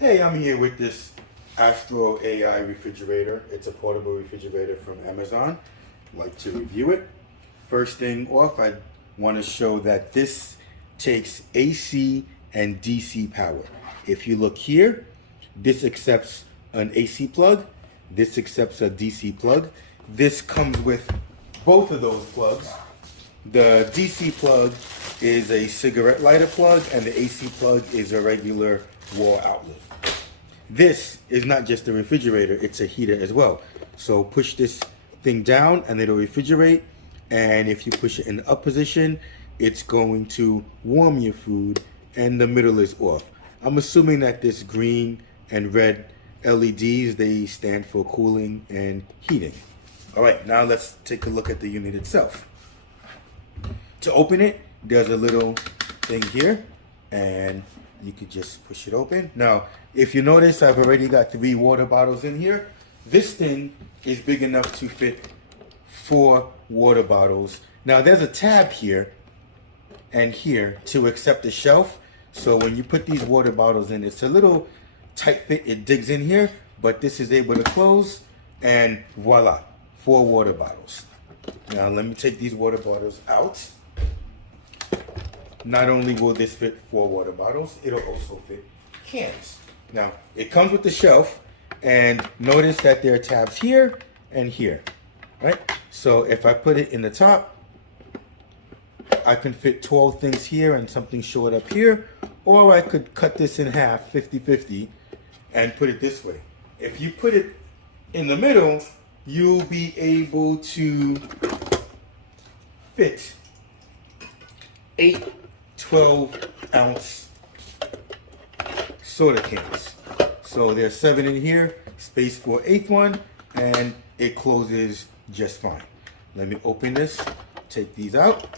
Hey, I'm here with this AstroAI refrigerator. It's a portable refrigerator from Amazon. I'd like to review it. First thing off, I want to show that this takes AC and DC power. If you look here, this accepts an AC plug. This accepts a DC plug. This comes with both of those plugs. The DC plug is a cigarette lighter plug and the AC plug is a regular wall outlet. This is not just a refrigerator, it's a heater as well. So push this thing down and it'll refrigerate. And if you push it in the up position, it's going to warm your food and the middle is off. I'm assuming that this green and red LEDs, they stand for cooling and heating. All right, now let's take a look at the unit itself. To open it, there's a little thing here and you could just push it open. Now, if you notice, I've already got 3 water bottles in here. This thing is big enough to fit 4 water bottles. Now, there's a tab here and here to accept the shelf. So when you put these water bottles in, it's a little tight fit. It digs in here, but this is able to close and voila, 4 water bottles. Now, let me take these water bottles out. Not only will this fit 4 water bottles, it'll also fit cans. Now, it comes with the shelf, and notice that there are tabs here and here, right? So if I put it in the top, I can fit 12 things here and something short up here, or I could cut this in half, 50-50, and put it this way. If you put it in the middle, you'll be able to fit 8 12-ounce soda cans. So there's 7 in here, space for 8th one, and it closes just fine. Let me open this, take these out.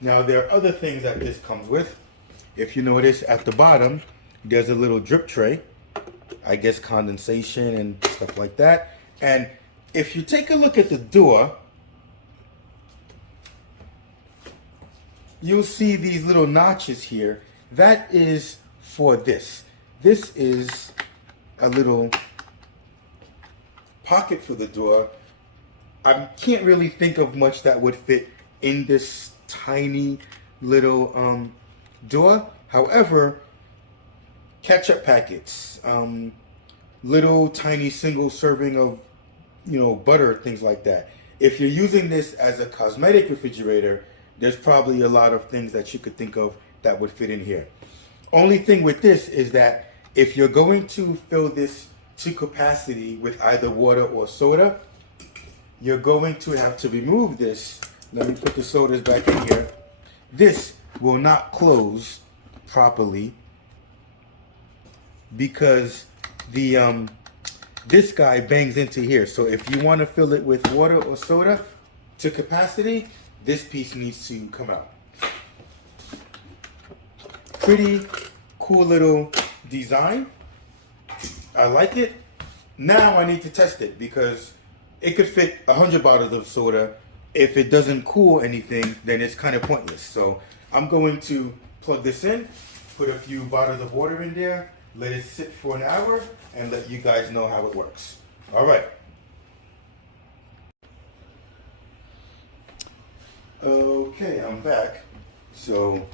Now there are other things that this comes with. If you notice at the bottom, there's a little drip tray. I guess condensation and stuff like that. And if you take a look at the door, you'll see these little notches here. That is for this. This is a little pocket for the door. I can't really think of much that would fit in this tiny little door. However, ketchup packets, little tiny single serving of, butter, things like that. If you're using this as a cosmetic refrigerator, there's probably a lot of things that you could think of that would fit in here. Only thing with this is that if you're going to fill this to capacity with either water or soda, you're going to have to remove this. Let me put the sodas back in here. This will not close properly because the this guy bangs into here. So if you want to fill it with water or soda to capacity, this piece needs to come out. Pretty cool little design. I like it. Now I need to test it because it could fit 100 bottles of soda. If it doesn't cool anything, then it's kind of pointless. So I'm going to plug this in, put a few bottles of water in there, let it sit for an hour, and let you guys know how it works. All right. Okay, I'm back. So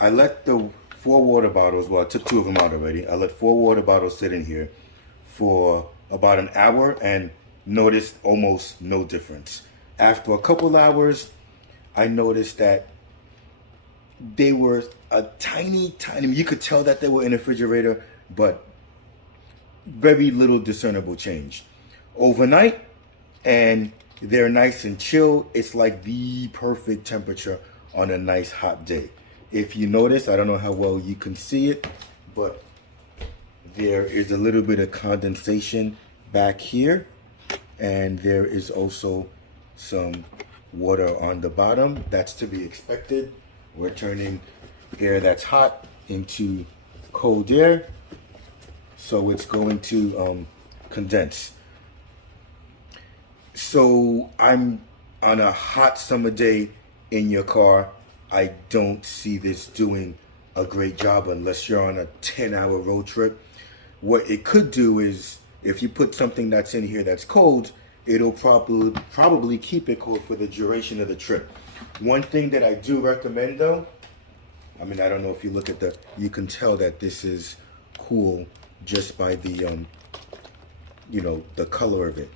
I let the 4 water bottles, well, I took 2 of them out already. I let 4 water bottles sit in here for about an hour and noticed almost no difference. After a couple hours, I noticed that they were a tiny, you could tell that they were in a refrigerator, but very little discernible change. Overnight, and they're nice and chill. It's like the perfect temperature on a nice hot day. If you notice, I don't know how well you can see it, but there is a little bit of condensation back here, and there is also some water on the bottom. That's to be expected. We're turning air that's hot into cold air. so it's going to condense. So I'm on a hot summer day in your car. I don't see this doing a great job unless you're on a 10-hour road trip. What it could do is, if you put something that's in here that's cold, it'll probably keep it cold for the duration of the trip. One thing that I do recommend though, I mean, I don't know if you look at you can tell that this is cool just by the, the color of it.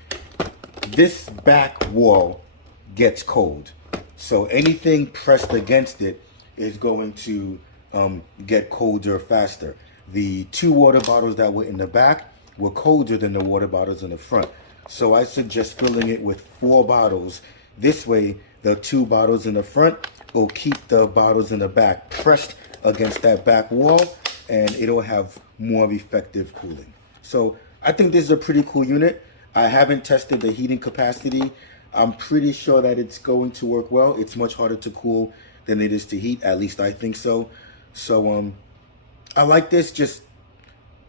This back wall gets cold. So anything pressed against it is going to get colder faster. The 2 water bottles that were in the back were colder than the water bottles in the front. So I suggest filling it with 4 bottles. This way, the 2 bottles in the front will keep the bottles in the back pressed against that back wall, and it'll have more effective cooling. So I think this is a pretty cool unit. I haven't tested the heating capacity. I'm pretty sure that it's going to work well. It's much harder to cool than it is to heat. At least I think so. So I like this. Just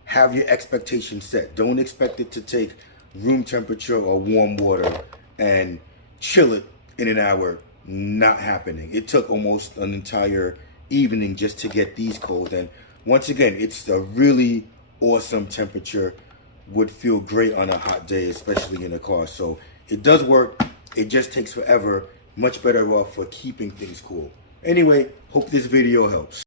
have your expectations set. Don't expect it to take room temperature or warm water and chill it in an hour. Not happening. It took almost an entire evening just to get these cold. And once again, it's a really awesome temperature. Would feel great on a hot day, especially in a car. So it does work. It just takes forever. Much better off for keeping things cool. Anyway, hope this video helps.